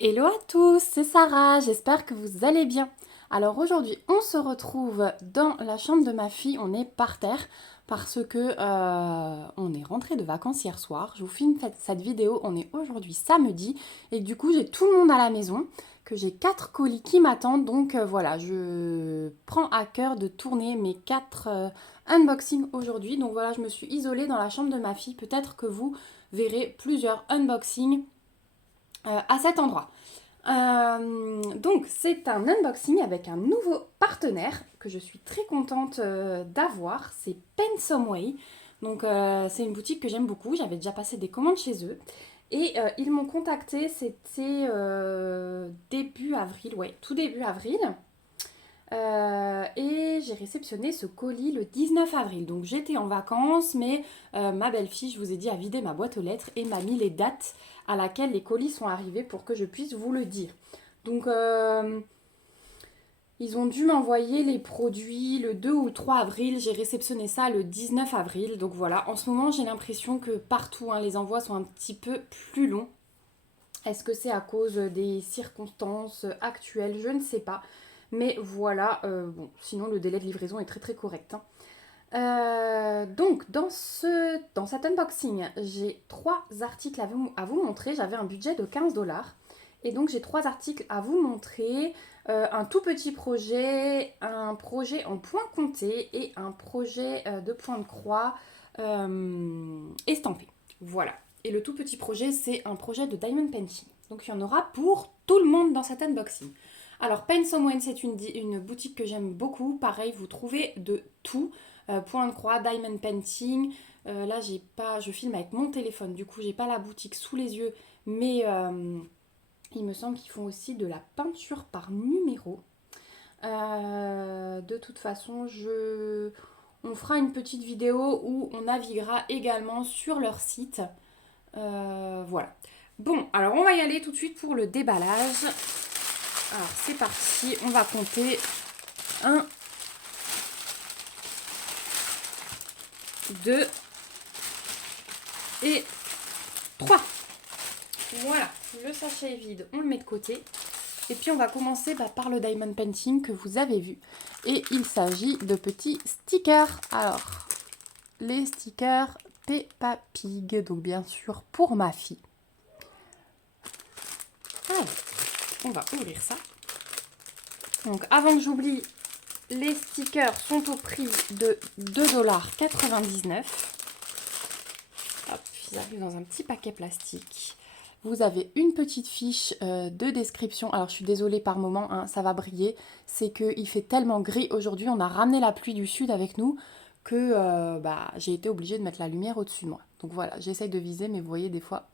Hello à tous, c'est Sarah, j'espère que vous allez bien. Alors aujourd'hui, on se retrouve dans la chambre de ma fille, on est par terre parce que on est rentré de vacances hier soir. Je vous filme cette vidéo, on est aujourd'hui samedi et du coup j'ai tout le monde à la maison, que j'ai 4 colis qui m'attendent. Donc voilà, je prends à cœur de tourner mes 4 unboxings aujourd'hui. Donc voilà, je me suis isolée dans la chambre de ma fille. Peut-être que vous verrez plusieurs unboxings à cet endroit. Donc c'est un unboxing avec un nouveau partenaire que je suis très contente d'avoir, c'est Pensomeway. Donc c'est une boutique que j'aime beaucoup, j'avais déjà passé des commandes chez eux. Et ils m'ont contacté, c'était début avril, ouais, tout début avril. Et j'ai réceptionné ce colis le 19 avril. Donc j'étais en vacances, mais ma belle-fille, je vous ai dit, a vidé ma boîte aux lettres et m'a mis les dates à laquelle les colis sont arrivés pour que je puisse vous le dire. Donc ils ont dû m'envoyer les produits le 2 ou le 3 avril. J'ai réceptionné ça le 19 avril. Donc voilà, en ce moment j'ai l'impression que partout les envois sont un petit peu plus longs. Est-ce que c'est à cause des circonstances actuelles? Je ne sais pas. Mais voilà, bon, sinon le délai de livraison est très très correct, hein. Donc dans cet unboxing, j'ai 3 articles à vous montrer. J'avais un budget de 15 $. Et donc j'ai 3 articles à vous montrer. Un tout petit projet, un projet en point compté et un projet de point de croix estampé. Voilà. Et le tout petit projet, c'est un projet de diamond painting. Donc il y en aura pour tout le monde dans cet unboxing. Alors Pensomeway, c'est une boutique que j'aime beaucoup. Pareil, vous trouvez de tout. Point de croix, diamond painting. Là, j'ai pas, je filme avec mon téléphone, du coup, j'ai pas la boutique sous les yeux, mais il me semble qu'ils font aussi de la peinture par numéro. De toute façon, on fera une petite vidéo où on naviguera également sur leur site. Voilà. Bon, alors on va y aller tout de suite pour le déballage. Alors c'est parti, on va compter 1, 2 et 3. Voilà, le sachet est vide, on le met de côté. Et puis on va commencer par le diamond painting que vous avez vu. Et il s'agit de petits stickers. Alors, les stickers Peppa Pig, donc bien sûr pour ma fille. Alors, on va ouvrir ça. Donc avant que j'oublie, les stickers sont au prix de 2,99 $. Hop, ils arrivent dans un petit paquet plastique. Vous avez une petite fiche de description. Alors je suis désolée par moment, hein, ça va briller. C'est qu'il fait tellement gris aujourd'hui, on a ramené la pluie du sud avec nous que j'ai été obligée de mettre la lumière au-dessus de moi. Donc voilà, j'essaye de viser, mais vous voyez des fois,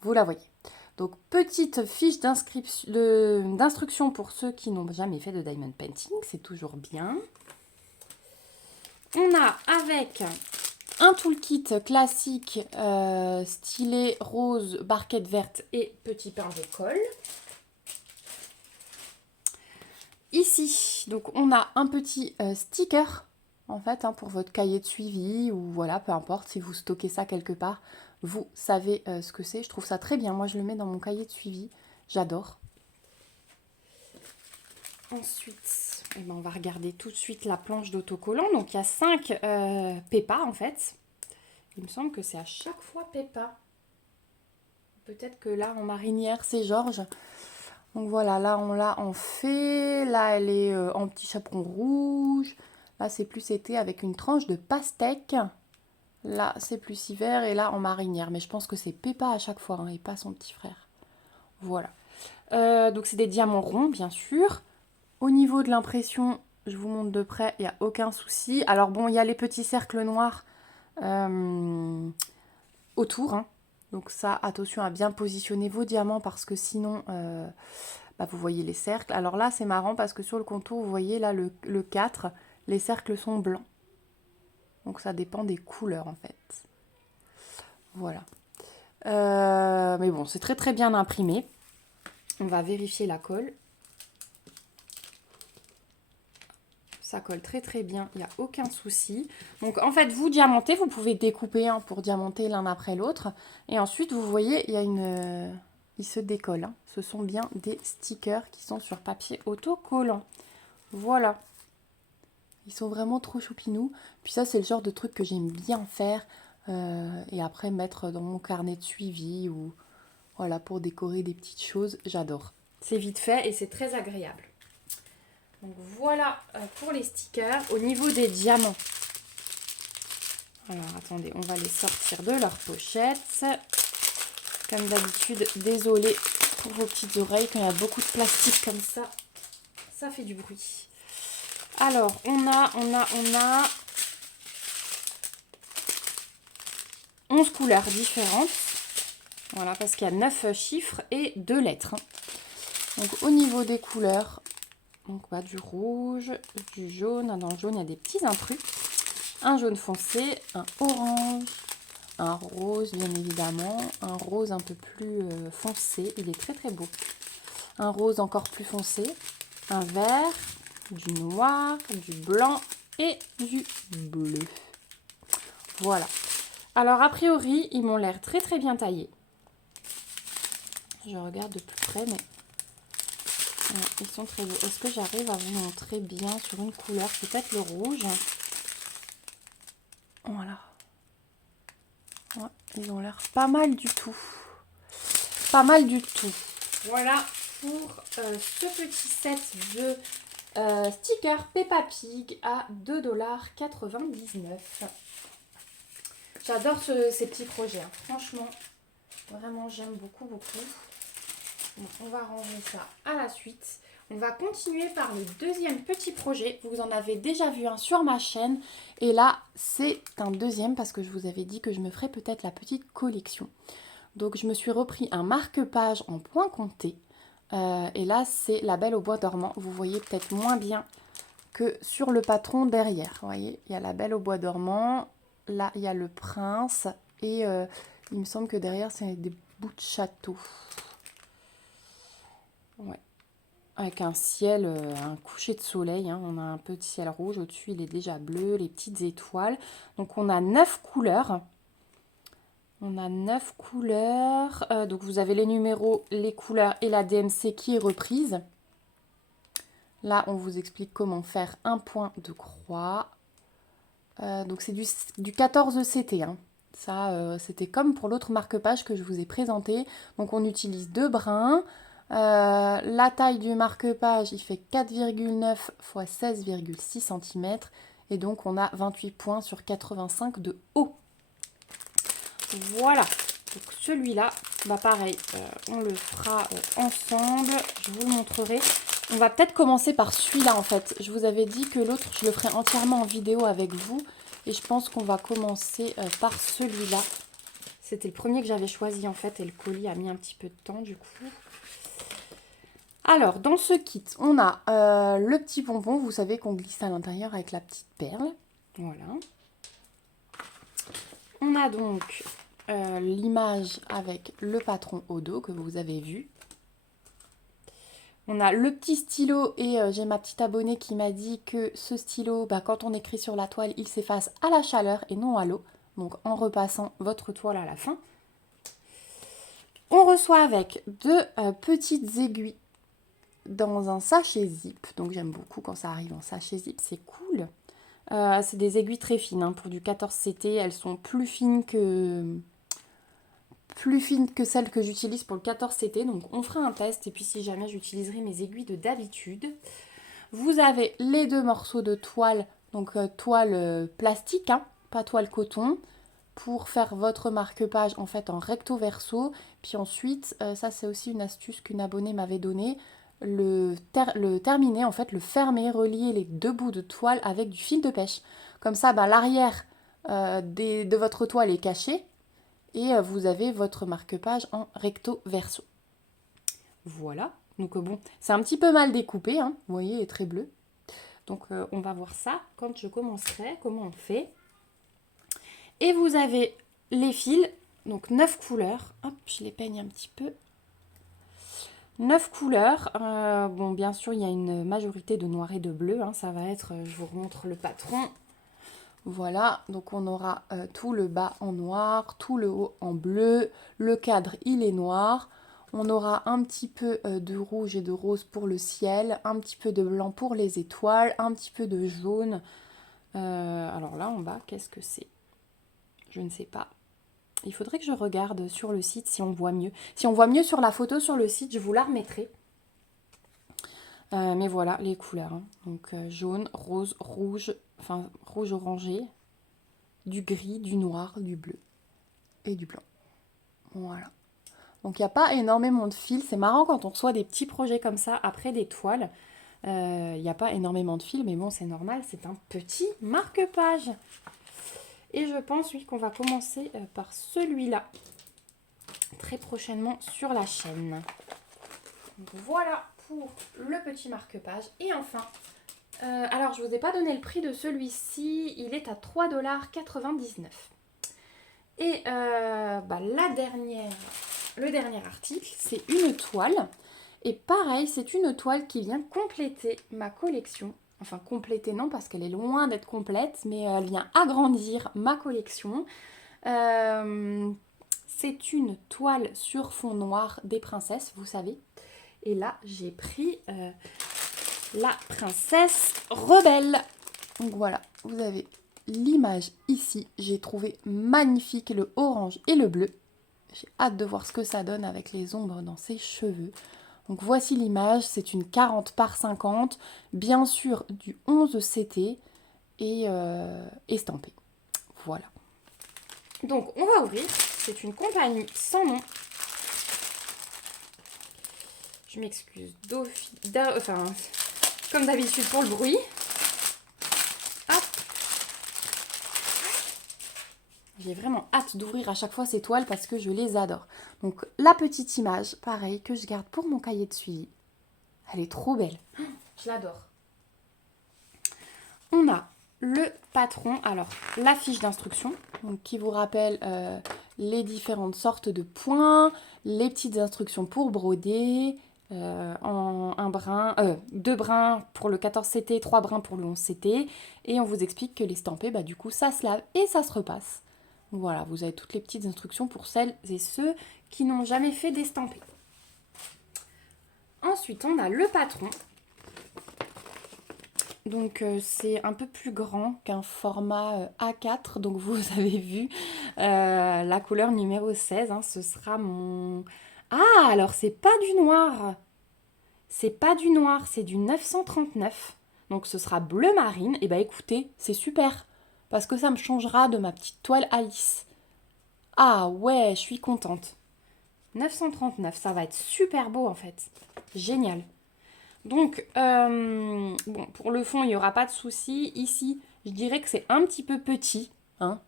vous la voyez. Donc petite fiche d'instruction pour ceux qui n'ont jamais fait de diamond painting, c'est toujours bien. On a avec un toolkit classique stylet rose, barquette verte et petit pain de colle. Ici, donc on a un petit sticker en fait pour votre cahier de suivi ou voilà, peu importe si vous stockez ça quelque part, vous savez ce que c'est. Je trouve ça très bien. Moi, je le mets dans mon cahier de suivi. J'adore. Ensuite, on va regarder tout de suite la planche d'autocollant. Donc il y a 5 Peppa en fait. Il me semble que c'est à chaque fois Peppa. Peut-être que là en marinière c'est Georges. Donc voilà, là on l'a en fée. Là elle est en petit chaperon rouge. Là c'est plus été avec une tranche de pastèque. Là c'est plus hiver et là en marinière. Mais je pense que c'est Peppa à chaque fois et pas son petit frère. Voilà. Donc c'est des diamants ronds bien sûr. Au niveau de l'impression, je vous montre de près, il n'y a aucun souci. Alors bon, il y a les petits cercles noirs autour. Donc ça, attention à bien positionner vos diamants parce que sinon, vous voyez les cercles. Alors là, c'est marrant parce que sur le contour, vous voyez là le 4, les cercles sont blancs. Donc ça dépend des couleurs en fait. Voilà. Mais bon, c'est très très bien imprimé. On va vérifier la colle. Ça colle très très bien, il n'y a aucun souci. Donc en fait, vous diamantez, vous pouvez découper pour diamanter l'un après l'autre. Et ensuite, vous voyez, il y a ils se décollent, hein. Ce sont bien des stickers qui sont sur papier autocollant. Voilà. Ils sont vraiment trop choupinous. Puis ça, c'est le genre de truc que j'aime bien faire. Et après, mettre dans mon carnet de suivi ou voilà, pour décorer des petites choses. J'adore. C'est vite fait et c'est très agréable. Donc voilà pour les stickers. Au niveau des diamants. Alors attendez, on va les sortir de leur pochette. Comme d'habitude, désolée pour vos petites oreilles. Quand il y a beaucoup de plastique comme ça, ça fait du bruit. Alors, on a 11 couleurs différentes. Voilà, parce qu'il y a 9 chiffres et 2 lettres. Donc, au niveau des couleurs, donc, bah, du rouge, du jaune. Dans le jaune, il y a des petits intrus. Un jaune foncé, un orange, un rose, bien évidemment. Un rose un peu plus foncé. Il est très, très beau. Un rose encore plus foncé. Un vert, du noir, du blanc et du bleu. Voilà. Alors, a priori, ils m'ont l'air très très bien taillés. Je regarde de plus près, mais ouais, ils sont très beaux. Est-ce que j'arrive à vous montrer bien sur une couleur? Peut-être le rouge. Voilà. Ouais, ils ont l'air pas mal du tout. Pas mal du tout. Voilà pour ce petit set de stickers Peppa Pig à 2,99 $. J'adore ces petits projets, hein. Franchement, vraiment j'aime beaucoup, beaucoup. Bon, on va ranger ça à la suite. On va continuer par le deuxième petit projet. Vous en avez déjà vu un sur ma chaîne. Et là, c'est un deuxième parce que je vous avais dit que je me ferais peut-être la petite collection. Donc, je me suis repris un marque-page en point compté. Et là, c'est La Belle au bois dormant. Vous voyez peut-être moins bien que sur le patron derrière. Vous voyez, il y a La Belle au bois dormant. Là, il y a le prince. Et il me semble que derrière, c'est des bouts de château. Ouais. Avec un ciel, un coucher de soleil. Hein. On a un peu de ciel rouge. Au-dessus, il est déjà bleu. Les petites étoiles. Donc, on a 9 couleurs. On a 9 couleurs. Donc, vous avez les numéros, les couleurs et la DMC qui est reprise. Là, on vous explique comment faire un point de croix. Donc, c'est du 14 CT. Hein. Ça, c'était comme pour l'autre marque-page que je vous ai présenté. Donc, on utilise 2 brins. La taille du marque-page, il fait 4,9 x 16,6 cm. Et donc, on a 28 points sur 85 de haut. Voilà. Donc, celui-là, bah pareil, on le fera ensemble. Je vous le montrerai. On va peut-être commencer par celui-là, en fait. Je vous avais dit que l'autre, je le ferai entièrement en vidéo avec vous. Et je pense qu'on va commencer par celui-là. C'était le premier que j'avais choisi, en fait. Et le colis a mis un petit peu de temps, du coup. Alors, dans ce kit, on a le petit bonbon. Vous savez qu'on glisse à l'intérieur avec la petite perle. Voilà. On a donc l'image avec le patron au dos que vous avez vu. On a le petit stylo et j'ai ma petite abonnée qui m'a dit que ce stylo, bah, quand on écrit sur la toile, il s'efface à la chaleur et non à l'eau. Donc en repassant votre toile à la fin. On reçoit avec 2 petites aiguilles dans un sachet zip. Donc j'aime beaucoup quand ça arrive en sachet zip, c'est cool. C'est des aiguilles très fines hein, pour du 14 CT. Elles sont plus fines que celles que j'utilise pour le 14 CT. Donc on fera un test et puis si jamais j'utiliserai mes aiguilles de d'habitude. Vous avez les 2 morceaux de toile, donc toile plastique, hein, pas toile coton, pour faire votre marque-page en fait en recto verso. Puis ensuite, ça c'est aussi une astuce qu'une abonnée m'avait donnée, le terminer, en fait le fermer, relier les 2 bouts de toile avec du fil de pêche. Comme ça, bah, l'arrière de votre toile est caché et vous avez votre marque-page en recto verso. Voilà. Donc bon, c'est un petit peu mal découpé, hein. Vous voyez, il est très bleu. Donc on va voir ça quand je commencerai, comment on fait. Et vous avez les fils, donc 9 couleurs. Hop, je les peigne un petit peu. 9 couleurs. Bon, bien sûr, il y a une majorité de noir et de bleu. Hein. Ça va être, je vous remontre le patron. Voilà, donc on aura tout le bas en noir, tout le haut en bleu. Le cadre, il est noir. On aura un petit peu de rouge et de rose pour le ciel, un petit peu de blanc pour les étoiles, un petit peu de jaune. Alors là en bas, qu'est-ce que c'est? Je ne sais pas. Il faudrait que je regarde sur le site si on voit mieux. Si on voit mieux sur la photo sur le site, je vous la remettrai. Mais voilà les couleurs. Hein. Donc jaune, rose, rouge, enfin rouge orangé, du gris, du noir, du bleu et du blanc. Voilà. Donc il n'y a pas énormément de fils. C'est marrant quand on reçoit des petits projets comme ça après des toiles. Il n'y a pas énormément de fils, mais bon c'est normal, c'est un petit marque-page. Et je pense oui qu'on va commencer par celui-là très prochainement sur la chaîne. Donc voilà pour le petit marque-page. Et enfin, alors je ne vous ai pas donné le prix de celui-ci, il est à 3,99 $. Et le dernier article, c'est une toile. Et pareil, c'est une toile qui vient compléter ma collection. Enfin, compléter non, parce qu'elle est loin d'être complète, mais elle vient agrandir ma collection. C'est une toile sur fond noir des princesses, vous savez. Et là, j'ai pris la princesse rebelle. Donc voilà, vous avez l'image ici. J'ai trouvé magnifique le orange et le bleu. J'ai hâte de voir ce que ça donne avec les ombres dans ses cheveux. Donc voici l'image, c'est une 40 par 50, bien sûr du 11 CT et estampé. Voilà. Donc on va ouvrir, c'est une compagnie sans nom. Je m'excuse, comme d'habitude pour le bruit. Hop. J'ai vraiment hâte d'ouvrir à chaque fois ces toiles parce que je les adore. Donc la petite image, pareil, que je garde pour mon cahier de suivi. Elle est trop belle. Je l'adore. On a le patron, alors la fiche d'instruction, donc qui vous rappelle les différentes sortes de points, les petites instructions pour broder, en deux brins pour le 14 CT, 3 brins pour le 11 CT, et on vous explique que les stampés, du coup ça se lave et ça se repasse. Voilà, vous avez toutes les petites instructions pour celles et ceux qui n'ont jamais fait d'estampés. Ensuite, on a le patron. Donc c'est un peu plus grand qu'un format A4. Donc vous avez vu la couleur numéro 16. Hein, ce sera mon... Ah, alors c'est pas du noir. C'est pas du noir, c'est du 939. Donc ce sera bleu marine. Et bah écoutez, c'est super. Parce que ça me changera de ma petite toile Alice. Ah ouais, je suis contente. 939, ça va être super beau en fait. Génial. Donc, bon, pour le fond, il n'y aura pas de souci. Ici, je dirais que c'est un petit peu petit, hein,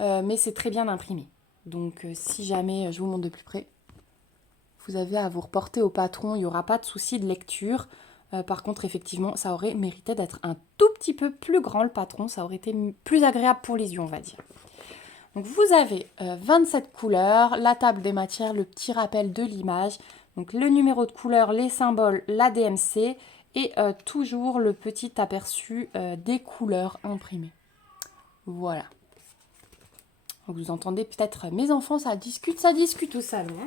mais c'est très bien imprimé. Donc, si jamais je vous montre de plus près, vous avez à vous reporter au patron, il n'y aura pas de souci de lecture. Par contre, effectivement, ça aurait mérité d'être un tout petit peu plus grand, le patron. Ça aurait été plus agréable pour les yeux, on va dire. Donc, vous avez 27 couleurs, la table des matières, le petit rappel de l'image. Donc le numéro de couleur, les symboles, la DMC et toujours le petit aperçu des couleurs imprimées. Voilà. Donc vous entendez peut-être mes enfants, ça discute au salon.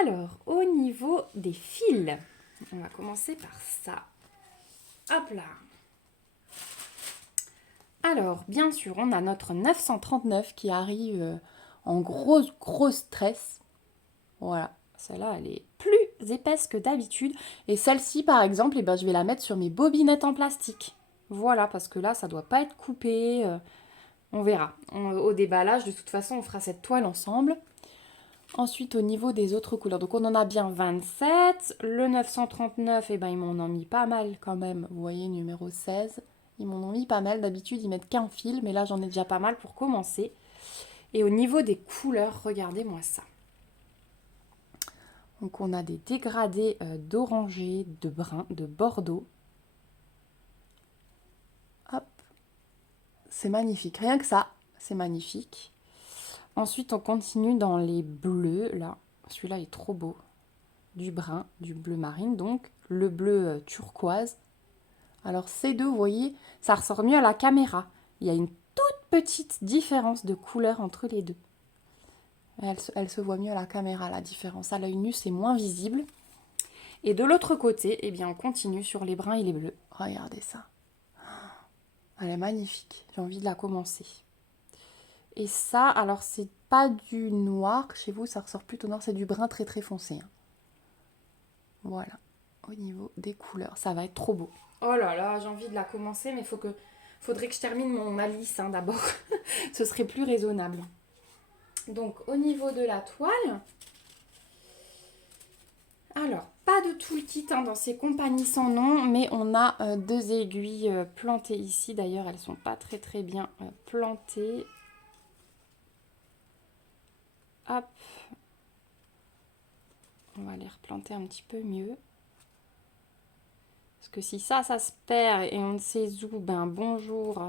Alors, au niveau des fils, on va commencer par ça. Hop là. Alors, bien sûr, on a notre 939 qui arrive en grosse tresse. Voilà, celle-là, elle est plus épaisse que d'habitude. Et celle-ci, par exemple, je vais la mettre sur mes bobinettes en plastique. Voilà, parce que là, ça ne doit pas être coupé. On verra. Au déballage, de toute façon, on fera cette toile ensemble. Ensuite, au niveau des autres couleurs, donc on en a bien 27. Le 939, ils m'en ont mis pas mal quand même. Vous voyez, numéro 16. Ils m'en ont mis pas mal. D'habitude, ils mettent qu'un fil, mais là, j'en ai déjà pas mal pour commencer. Et au niveau des couleurs, regardez-moi ça. Donc on a des dégradés d'orangé, de brun, de bordeaux. Hop. C'est magnifique. Rien que ça, c'est magnifique. Ensuite, on continue dans les bleus. Là, celui-là est trop beau. Du brun, du bleu marine, donc le bleu turquoise. Alors ces deux, vous voyez, ça ressort mieux à la caméra. Il y a une toute petite différence de couleur entre les deux. Elle se voit mieux à la caméra, la différence. À l'œil nu, c'est moins visible. Et de l'autre côté, eh bien, on continue sur les bruns et les bleus. Regardez ça. Elle est magnifique. J'ai envie de la commencer. Et ça, alors c'est pas du noir. Chez vous, ça ressort plutôt noir. C'est du brun très très foncé. Hein. Voilà. Au niveau des couleurs. Ça va être trop beau. Oh là là, j'ai envie de la commencer, mais faudrait que je termine ma lisse hein, d'abord. Ce serait plus raisonnable. Donc, au niveau de la toile... Alors, pas de toolkit hein, dans ces compagnies sans nom, mais on a 2 aiguilles plantées ici. D'ailleurs, elles sont pas très très bien plantées. Hop. On va les replanter un petit peu mieux. Parce que si ça se perd et on ne sait où, ben bonjour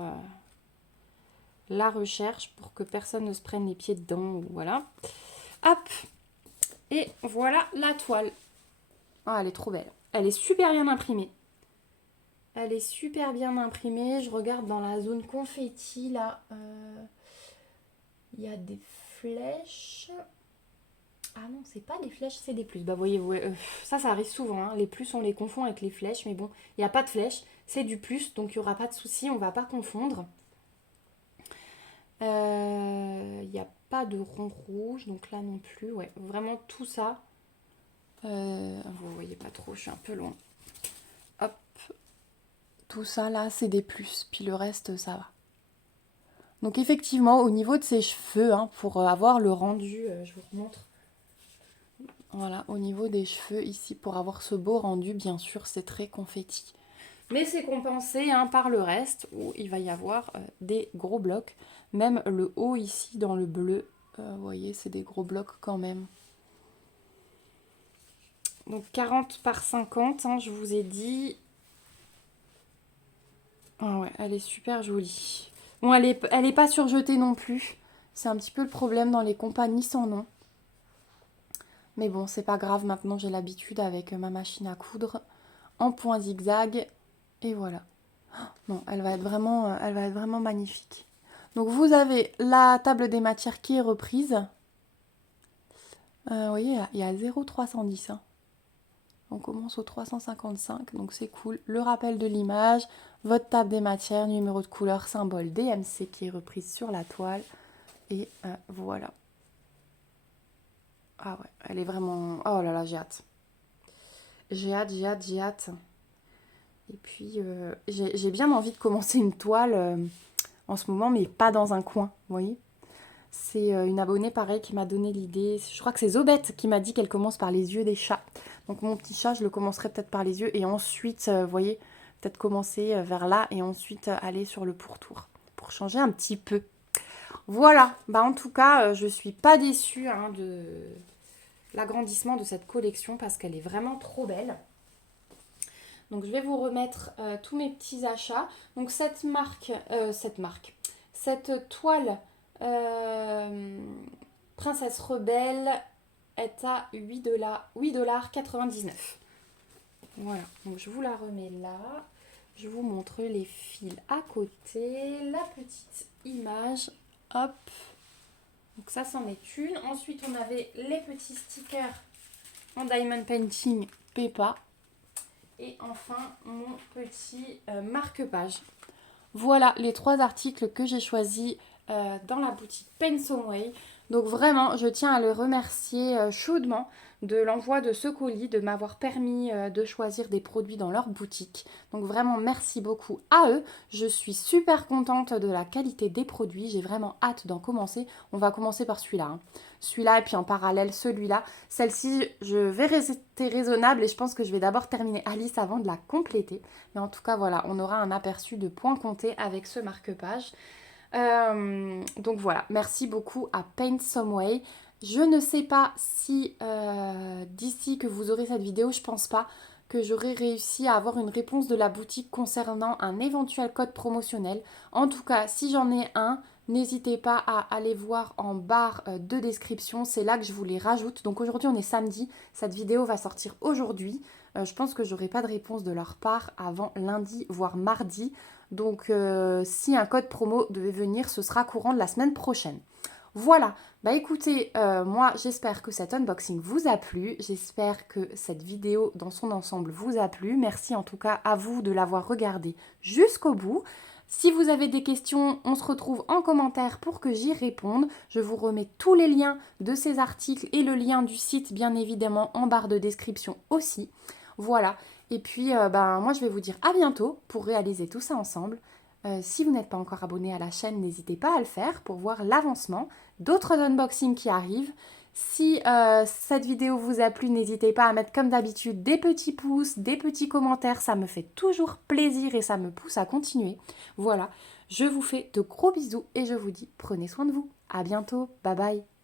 la recherche pour que personne ne se prenne les pieds dedans. Ou voilà. Hop. Et voilà la toile. Oh, elle est trop belle. Elle est super bien imprimée. Elle est super bien imprimée. Je regarde dans la zone confetti, là. Il y a des flèches. Ah non, c'est pas des flèches, c'est des plus. Bah, voyez, ça arrive souvent. Hein. Les plus, on les confond avec les flèches. Mais bon, il n'y a pas de flèches. C'est du plus, donc il n'y aura pas de souci. On ne va pas confondre. Il n'y a pas de rond rouge, donc là non plus. Ouais, vraiment tout ça. Vous voyez pas trop, je suis un peu loin. Hop. Tout ça là, c'est des plus. Puis le reste, ça va. Donc effectivement, au niveau de ses cheveux, hein, pour avoir le rendu, je vous remontre. Voilà, au niveau des cheveux ici, pour avoir ce beau rendu, bien sûr, c'est très confetti. Mais c'est compensé hein, par le reste, où il va y avoir des gros blocs. Même le haut ici, dans le bleu, vous voyez, c'est des gros blocs quand même. Donc 40 par 50, hein, je vous ai dit. Ah ouais, elle est super jolie. Bon, elle est pas surjetée non plus. C'est un petit peu le problème dans les compagnies sans nom. Mais bon, c'est pas grave, maintenant j'ai l'habitude avec ma machine à coudre en point zigzag. Et voilà. Non, elle va être vraiment magnifique. Donc vous avez la table des matières qui est reprise. Vous voyez, il y a 0,310. Hein. On commence au 355, donc c'est cool. Le rappel de l'image, votre table des matières, numéro de couleur, symbole DMC qui est reprise sur la toile. Et voilà. Ah ouais, elle est vraiment... Oh là là, j'ai hâte. J'ai hâte. Et puis, j'ai bien envie de commencer une toile en ce moment, mais pas dans un coin, vous voyez. C'est une abonnée, pareil, qui m'a donné l'idée. Je crois que c'est Zobette qui m'a dit qu'elle commence par les yeux des chats. Donc mon petit chat, je le commencerai peut-être par les yeux. Et ensuite, vous voyez, peut-être commencer vers là et ensuite aller sur le pourtour. Pour changer un petit peu. Voilà. Bah, en tout cas, je suis pas déçue hein, de l'agrandissement de cette collection parce qu'elle est vraiment trop belle. Donc je vais vous remettre tous mes petits achats. Donc cette toile Princesse Rebelle est à 8,99 $. Voilà, donc je vous la remets là. Je vous montre les fils à côté. La petite image. Hop. Donc ça, c'en est une. Ensuite, on avait les petits stickers en Diamond Painting Peppa. Et enfin, mon petit marque-page. Voilà les 3 articles que j'ai choisis dans la boutique Paint Some Way. Donc vraiment, je tiens à le remercier chaudement de l'envoi de ce colis, de m'avoir permis de choisir des produits dans leur boutique. Donc vraiment, merci beaucoup à eux. Je suis super contente de la qualité des produits. J'ai vraiment hâte d'en commencer. On va commencer par celui-là. Hein. Celui-là et puis en parallèle celui-là. Celle-ci, je vais rester raisonnable et je pense que je vais d'abord terminer Alice avant de la compléter. Mais en tout cas, voilà, on aura un aperçu de points comptés avec ce marque-page. Donc voilà, merci beaucoup à Paint Some Way. Je ne sais pas si d'ici que vous aurez cette vidéo, je pense pas que j'aurai réussi à avoir une réponse de la boutique concernant un éventuel code promotionnel. En tout cas, si j'en ai un, n'hésitez pas à aller voir en barre de description, c'est là que je vous les rajoute. Donc aujourd'hui on est samedi, cette vidéo va sortir aujourd'hui. Je pense que j'aurai pas de réponse de leur part avant lundi, voire mardi. Donc si un code promo devait venir, ce sera courant de la semaine prochaine. Voilà, bah écoutez, moi j'espère que cet unboxing vous a plu, j'espère que cette vidéo dans son ensemble vous a plu. Merci en tout cas à vous de l'avoir regardé jusqu'au bout. Si vous avez des questions, on se retrouve en commentaire pour que j'y réponde. Je vous remets tous les liens de ces articles et le lien du site bien évidemment en barre de description aussi. Voilà, et puis ben, moi je vais vous dire à bientôt pour réaliser tout ça ensemble. Si vous n'êtes pas encore abonné à la chaîne, n'hésitez pas à le faire pour voir l'avancement d'autres unboxings qui arrivent. Si cette vidéo vous a plu, n'hésitez pas à mettre comme d'habitude des petits pouces, des petits commentaires, ça me fait toujours plaisir et ça me pousse à continuer. Voilà, je vous fais de gros bisous et je vous dis prenez soin de vous. À bientôt, bye bye.